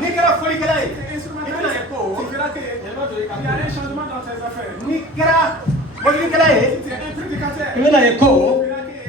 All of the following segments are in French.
Ni kɛra folikɛla ye. Il y a un changement dans tes affaires. Ni kɛra wajulikɛla ye. Tu es un prédicateur. I bɛna ye ko.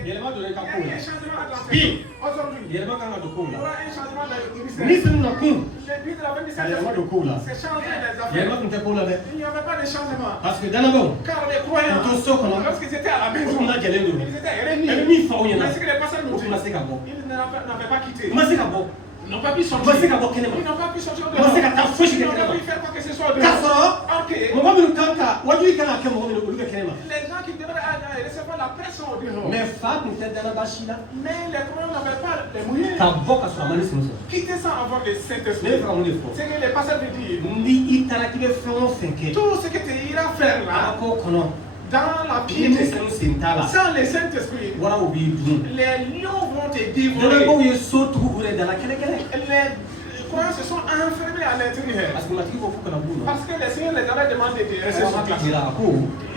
Yɛlɛma donna i ka Il kow y a la. un changement dans tes Bi. affaires. Aujourd'hui, Yɛlɛma kan ka don kow il y la. aura un changement dans le ministère. Ni sini na kun. Le but de la venue de Ka yɛlɛma don kow la. c'est changer les Yɛlɛma affaires. tun tɛ kow la dɛ. Il n'y avait pas de changement. Parce que danabaw Car les croyants, u to so kɔnɔ lorsqu'ils étaient à la u maison, tun lajɛlen don. ils étaient I bɛ réunis. min fɔ aw ɲɛna Mais ce que les pasteurs o nous tun ma disent, se ka bɔ. ils n'avaient pas quitté. U ma se ka bɔ. Ils n'ont pas pu U sortir. ma se ka bɔ kɛnɛ ma. Ils n'ont pas pu sortir de U ma se ka taa fosi Ils kɛ n'ont kɛnɛ pas ma. pu faire quoi que ce soit de K'a sɔrɔ Ok. mɔgɔ minnu kan ka wajuli kan ka kɛ mɔgɔ minnu olu bɛ kɛnɛ ma. Les gens qui devraient recevoir la pression au dehors. Mais fa tun tɛ danaba si la. Mais les croyants n'avaient pas les moyens. Ka bɔ ka sɔrɔ a ma ne sen sɔrɔ. Quitter sans avoir le Ne bɛ Saint-Esprit. fɛ ka mun de fɔ. C'est que les pasteurs veulent dire, Ni i taara k'i bɛ fɛn o fɛn kɛ. tout ce que tu iras faire Ala là, ko kɔnɔ. dans la Ni ne piété, sanu sen t'a la. sans le Saint-Esprit, Waraw b'i dun. les lions vont te dévorer. Danabaw ye so tugu u yɛrɛ da la kɛlɛkɛlɛ. Les croyants se sont enfermés à l'intérieur. Parce que matigi ko fo kana b'u nɔ. Parce que le Seigneur les avait demandé de rester Ɛɛ sur ma place. tigi la a ko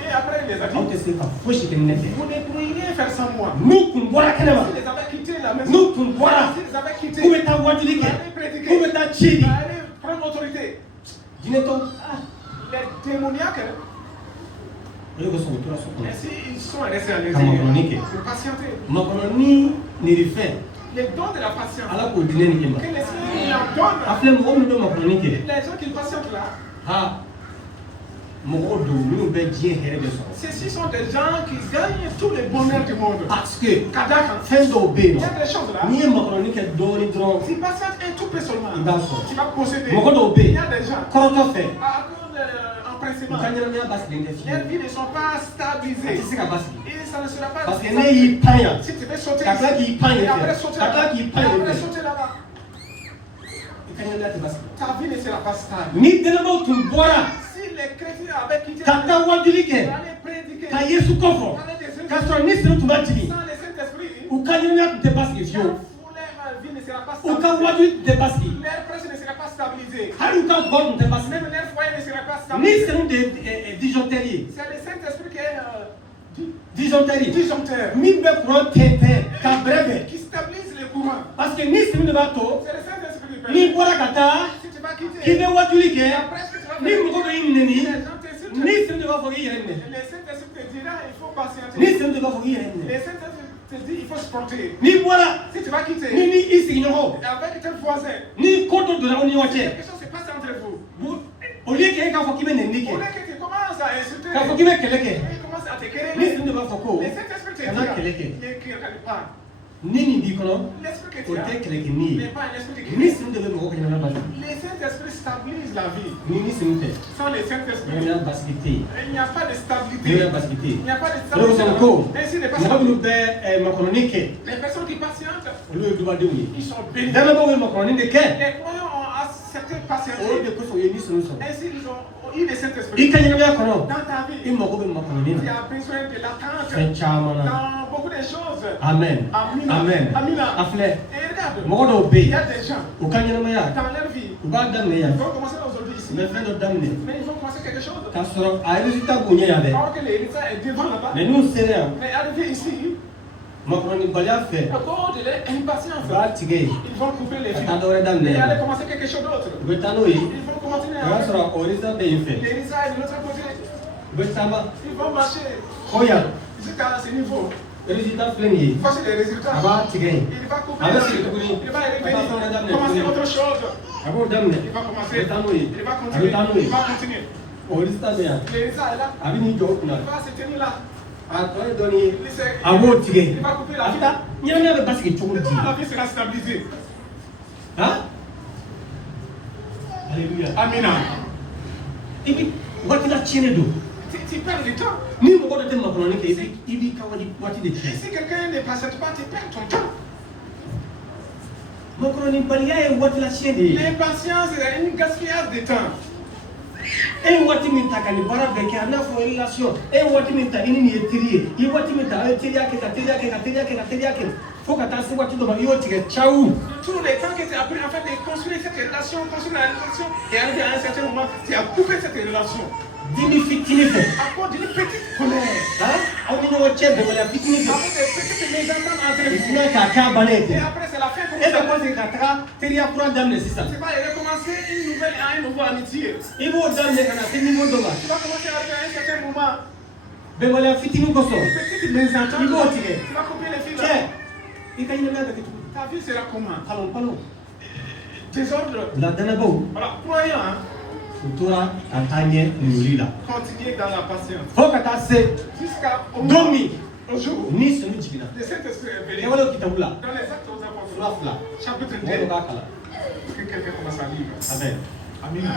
Et après, il les a aw dit, tɛ se ka fosi kɛ ni ne tɛ. vous ne pourriez rien faire sans moi. N'u kun bɔra kɛnɛ ma. S'ils les avaient quitté la maison, N'u kun bɔra s'ils les avaient quitté, k'u bɛ taa wajuli kɛ k'u bɛ taa ci di. aller prendre autorité. Jinɛtɔ Les démoniaques, o de kosɔn u tora so kɔnɔ. ainsi ils sont restés à Ka l'intérieur. makɔnɔni kɛ. Pour patienter. Makɔnɔni nirifɛn Les dons de la patience. Ala k'o di ne ni e ma. Que le Seigneur en donne. A filɛ mɔgɔ minnu bɛ makɔnɔni kɛ. Les gens qui patientent là, Ha mɔgɔw don minnu bɛ diɲɛ hɛrɛ bɛ sɔrɔ. ceux-ci sont des gens qui gagnent tous les bonheurs du monde. Parce que Kadaka, fɛn dɔw bɛ yen il y nɔ. a des choses là. N'i ye makɔnɔni kɛ dɔɔni dɔrɔn Si patiente un tout peu seulement, i b'a sɔrɔ. tu vas posséder. Mɔgɔ dɔw bɛ Il y yen a des gens, kɔrɔtɔ fɛ à cause en u principal, ka ɲɛnamaya basigilen tɛ leurs fiyewu. vies ne sont pas A tɛ stabilisées. se ka basigi. Et ça ne sera pas Parce que ne y'i pan yan si tu veux sauter ka tila ici, k'i pan et yen après fɛ sauter ka tila là-bas, k'i et pan yen après fɛ sauter là-bas, i ka ɲɛnamaya tɛ basigi. ta vie ne sera pas stable. Ni dɛnɛbaw tun bɔra Si les chrétiens avaient quitté ka taa wajuli kɛ pour aller prédiquer, ka Yesu kɔfɔ aller des k'a sɔrɔ ni siri tun b'a jigin sans le Saint-Esprit, u ka ɲɛnamaya tun tɛ basigi fiyewu. leur vie ne sera pas U ka stabilisée. wajuli tun tɛ basigi. Leur prêche ne sera pas stabilisée. Hali u ka gɔ tun tɛ basigi. Même leur foyer ne sera pas Ni stabilisé. siri de disjoncteur ye C'est le Saint-Esprit qui est disjoncteur ye disjoncteur, min bɛ courant tɛntɛn ka bɛrɛ bɛn. qui stabilise le courant. Parce que ni siri de b'a to C'est le Saint-Esprit qui n'i permet. bɔra ka taa Si tu vas quitter, k'i bɛ wajuli kɛ la prêche que tu vas ni faire, mɔgɔ dɔ y'i nɛni les gens t'insultent. ni siri de b'a fɔ k'i yɛrɛ minɛ Le Saint-Esprit te dira il faut patienter. ni siri de b'a fɔ k'i yɛrɛ minɛ Le Saint-Esprit te dit il faut supporter. n'i bɔra Si tu vas quitter, ni i sigiɲɔgɔnw avec tes voisins, ni ko dɔ donna aw ni ɲɔgɔn cɛ quelque chose se passe entre vous. au lieu que e k'a fɔ k'i bɛ nɛni Au kɛ lieu que tu commences à insulter, k'a fɔ k'i bɛ kɛlɛ kɛ il commence à te ni quereller. siri de b'a fɔ ko Le Saint-Esprit te kana dira kɛlɛ kɛ ne querelle pas. ni nin b'i kɔnɔ L'esprit que o tu as tɛ kɛlɛkɛnin ye n'est pas un esprit de ni querelle. siri de bɛ mɔgɔ ka ɲɛnamaya basigi Le Saint-Esprit stabilise la vie. ni siri tɛ Sans le Saint-Esprit, ɲɛnamaya basigi tɛ yen il n'y a pas de stabilité. ɲɛnamaya basigi tɛ Il yen n'y a pas de o de stabilité. kosɔn ko Ainsi, les mɔgɔ patients, minnu bɛ makɔnɔni kɛ les personnes qui patientent, olu ye dubadenw ye ils sont bénis. dɛmɛbaw ye makɔnɔni de kɛ Les croyants ont accepté o de patienter. kosɔn u ye ni siri sɔrɔ Ainsi, ils ont eu le i Saint-Esprit. ka ɲɛnamaya kɔnɔ Dans ta i vie, mago bɛ makɔnɔni tu na as besoin de l'attente fɛn caman na dans beaucoup de choses. amen Amina. amen Amina. a filɛ Et regarde, mɔgɔ dɔw bɛ il y yen a des gens u ka ɲɛnamaya dans leur vie, u b'a daminɛ yan ils vont commencer aujourd'hui ici, u bɛ fɛn dɔ daminɛ mais ils vont commencer quelque chose. k'a sɔrɔ a résultat b'u ɲɛ yan dɛ Alors que l'héritage est devant là-bas. mais n'u sera yan Mais arrivé ici, makɔnɔnibaliya fɛ à cause de leur impatience, u b'a tigɛ yen ils vont couper les ka fils. taa dɔ wɛrɛ daminɛ Et aller yan commencer quelque chose d'autre. u bɛ taa n'o ye Ils vont continuer o y'a à sɔrɔ o résultat bɛ yen fɛ l'héritage de l'autre côté. u bɛ taama Ils vont marcher o yan jusqu'à ce niveau. résultat filɛ nin ye Voici les résultats. a b'a tigɛ yen Il va couper. a bɛ segin tuguni Il va a b'a fɛn wɛrɛ revenir. daminɛ Commencer tuguni autre chose. a b'o daminɛ Il va a commencer. bɛ taa n'o ye Il va a bɛ continuer. taa n'o ye Il va continuer. o résultat bɛ yan L'héritage est là. a bɛ n'i jɔ o kunna Il va se tenir là. a tɔ ye dɔɔni ye Il se- a b'o tigɛ Il va couper a la bɛ vie. taa ɲɛnamaya bɛ basigi cogo di Comment la vie sera stabilisée? han aleluya Amina. i bi waati la tiɲɛnen don Tu perds du temps. ni mɔgɔ dɔ tɛ makɔnɔni kɛ i b'i ka waati de Et tiɲɛ si quelqu'un ne patiente pas, tu perds ton temps. makɔnɔnibaliya ye waati la tiɲɛ de ye L'impatience est une gaspillage de temps. e ye waati min ta ka nin baara bɛɛ kɛ a n'a fɔ relation e ye waati min ta i ni nin ye teri ye i ye waati min ta a ye teriya kɛ ka teriya kɛ ka teriya kɛ ka teriya kɛ fo ka taa se waati dɔ ma i y'o tigɛ cawu Tout le temps que tu as pris en fait de construire cette relation, construire la relation, et arrivé à un certain moment, tu as coupé cette relation. dimi fitini fɛ À cause d'une petite colère, han aw ni ɲɔgɔn cɛ bɛnbaliya fitini à fɛ cause de petites mésententes entre i vous. sinna k'a k'a bannen Et ten après, c'est la fin e pour bɛ kɔsegin ka taga teriya kura daminɛ sisan Tu vas recommencer passer une nouvelle à un nouveau amitié. I b'o daminɛ ka na se niveau dɔ ma. Tu vas commencer à arriver à un certain moment. Bɛnbaliya fitinin kosɔn. Petite mésentente. I b'o tigɛ. Tu vas copier les filles Cɛ, là. i ka ɲɛnamaya bɛ kɛ cogo di? Ta vie sera comment? Palon. Désordre. Ladanabaaw, Voilà, croyant, hein, u tora ka taa ɲɛ ɲoli la. continuer dans la patience. Fo ka taa se Jusqu'à don min au jour ni sunu jiginna. le Saint-Esprit est venu. Kɛwalew kitabu la, Dans les actes aux apôtres, fura fila, chapitre 2, mɔgɔ dɔ b'a kalan. que quelqu'un commence à lire. Amen. Amen.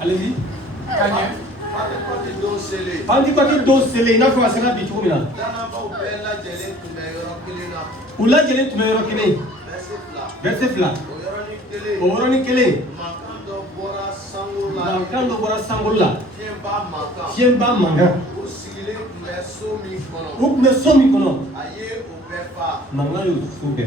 Allez-y. Daniel. Pentecôte don selen i n'a fɔ a sera bi cogo min na. U lajɛlen tun bɛ yɔrɔ kelen. Verset 2. O yɔrɔnin kelen. Mankan dɔ bɔra sankolo la. Fiɲɛba mankan. U tun bɛ so min kɔnɔ. Mankan y'o so bɛɛ